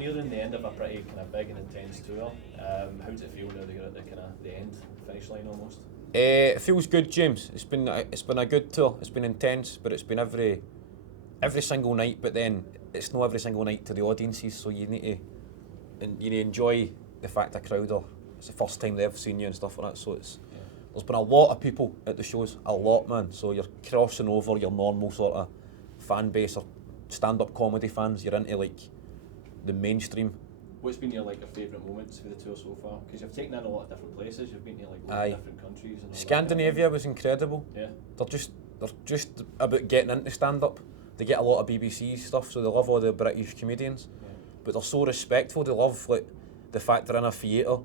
you're nearing the end of a pretty kind of big and intense tour. How does it feel now that you're at the kind of the end, finish line almost? It feels good, James. It's been a good tour. It's been intense, but it's been every single night. But then it's not every single night to the audiences, so you need to enjoy the fact a crowd are. It's the first time they've seen you and stuff like that. So there's been a lot of people at the shows, a lot, man. So you're crossing over your normal sort of fan base or stand-up comedy fans. You're into like the mainstream. What's been your favourite moments for the tour so far? Because you've taken in a lot of different places. You've been to lots of different countries. And all Scandinavia was incredible. Yeah. They're just about getting into stand-up. They get a lot of BBC stuff, so they love all the British comedians. Yeah. But they're so respectful. They love like the fact they're in a theatre,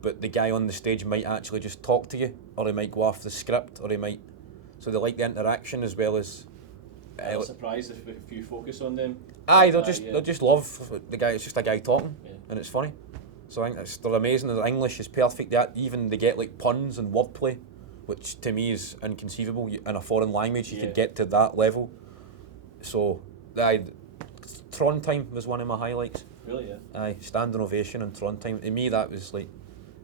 but the guy on the stage might actually just talk to you, or he might go off the script, or he might. So they like the interaction as well as. I'm surprised if you focus on them. They just love the guy. It's just a guy talking, and it's funny. So I think they're amazing. Their English is perfect. They get like puns and wordplay, which to me is inconceivable. In a foreign language, you could get to that level. So, Trondheim was one of my highlights. Really, yeah. Standing ovation in Trondheim. To me, that was like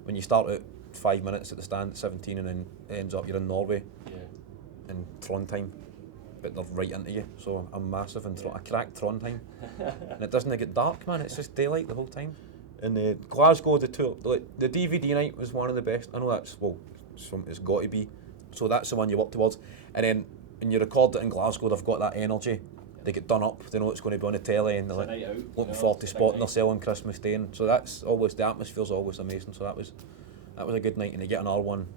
when you start at 5 minutes at the stand at 17, and then it ends up you're in Norway, in Trondheim. But they're right into you, so I'm massive in I cracked Trondheim, and it doesn't get dark, man. It's just daylight the whole time. And Glasgow, the tour, the DVD night was one of the best. I know it's got to be. So that's the one you work towards. And then when you record it in Glasgow, they've got that energy. They get done up. They know it's going to be on the telly, and they're like looking forward to spotting themselves on Christmas Day. And so that's always the atmosphere's always amazing. So that was a good night, and to get another one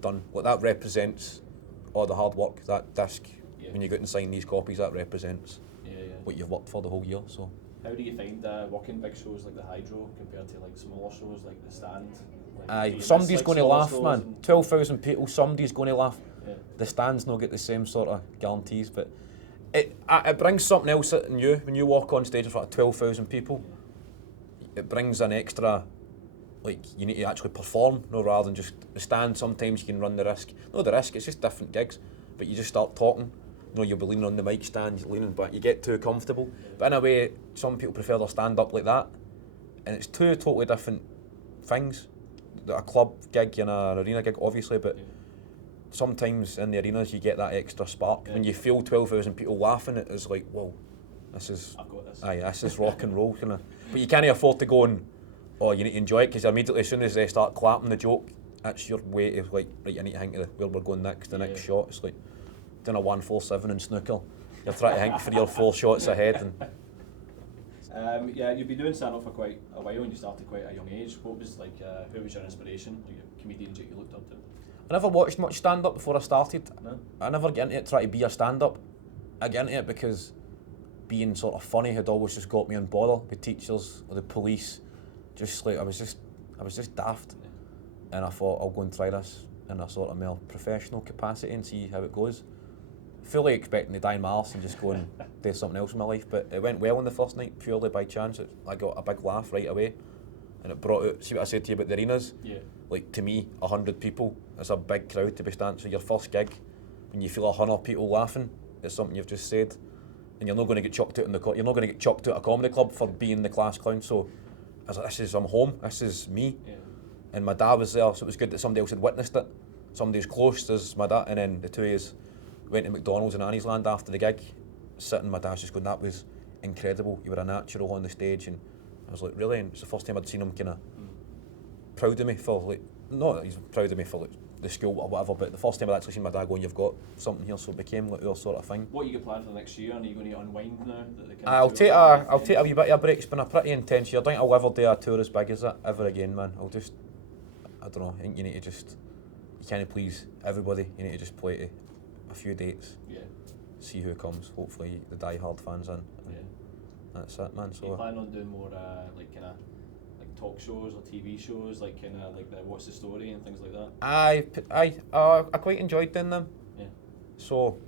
done. What that represents, all the hard work, that disc. When you go out and sign these copies, that represents what you've worked for the whole year. So, how do you find working big shows like the Hydro compared to like smaller shows like the Stand? Somebody's going to laugh, man. 12,000 people, somebody's going to laugh. Yeah. The Stand's not get the same sort of guarantees, but it brings something else in you when you walk on stage in front of 12,000 people. It brings an extra, like you need to actually perform, no rather than just the Stand. Sometimes you can run the risk. No, the risk. It's just different gigs, but you just start talking. You'll be leaning on the mic stand, you're leaning back, you get too comfortable. But in a way, some people prefer their stand-up like that. And it's two totally different things. A club gig and an arena gig, obviously, but sometimes in the arenas you get that extra spark. When you feel 12,000 people laughing, it is like, whoa, this is rock and roll. But you can't afford to go and, you need to enjoy it, because immediately as soon as they start clapping the joke, that's your way to right, you need to think of where we're going next, the next shot. It's like doing a 1-4-7 in snooker. You're trying to think 3 or 4 shots ahead. And you've been doing stand-up for quite a while, and you started quite a young age. What was who was your inspiration, like your comedians that you looked up to? I never watched much stand-up before I started. No? I never get into it trying to be a stand-up. I get into it because being sort of funny had always just got me on bother with teachers or the police. Just like I was just daft, and I thought I'll go and try this in a sort of more professional capacity and see how it goes. Fully expecting to die in my arse and just go and do something else in my life, but it went well on the first night purely by chance. I got a big laugh right away, and it brought out. See what I said to you about the arenas? Yeah. Like to me, 100 people is a big crowd to be standing. So your first gig, when you feel 100 people laughing at something you've just said, and you're not going to get chucked out you're not going to get chucked out of a comedy club for being the class clown. So I was like, I'm home. This is me. Yeah. And my dad was there, so it was good that somebody else had witnessed it. Somebody as close as my dad, and then the two of us went to McDonald's in Annie's Land after the gig, sitting, my dad's just going, that was incredible, you were a natural on the stage. And I was like, really? And it's the first time I'd seen him kind of proud of me for, like, not that he's proud of me for like the school or whatever, but the first time I'd actually seen my dad going, you've got something here, so it became like our sort of thing. What you got planned for the next year, and are you going to unwind now? I'll take a wee bit of a break. It's been a pretty intense year. I don't think I'll ever do a tour as big as that ever again, man. I don't know, I think you need to just, you can't please everybody, you need to just play to a few dates, see who comes, hopefully the die-hard fans in, that's it, man. So you plan on doing more like talk shows or TV shows, like the What's the Story and things like that? I quite enjoyed doing them. Yeah. So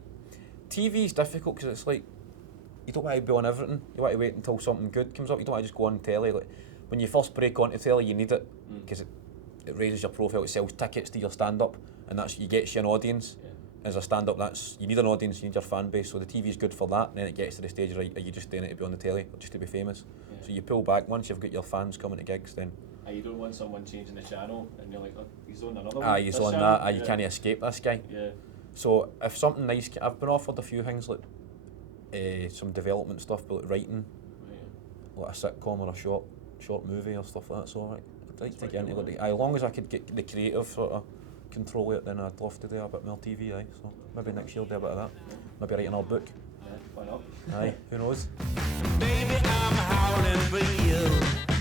TV's difficult because it's like, you don't want to be on everything, you want to wait until something good comes up, you don't want to just go on telly. Like when you first break onto telly, you need it, because it raises your profile, it sells tickets to your stand-up, and you gets you an audience. as a stand-up, that's you need an audience, you need your fan base. So the TV's good for that. And then it gets to the stage, right? Are you just doing it to be on the telly or just to be famous? Yeah. So you pull back once you've got your fans coming to gigs. Then You don't want someone changing the channel and you're like, oh, he's on another one. he's this on channel. that. You can't escape this guy. Yeah. So if something nice, I've been offered a few things like some development stuff, but like writing, like a sitcom or a short movie or stuff like that. So I'd like to get into it. As long as I could get the creative sort of control it, then I'd love to do a bit more TV. Aye. So maybe next year I'll do a bit of that. Maybe write another book. Yeah, why not? Aye, who knows? Baby, I'm howling for you.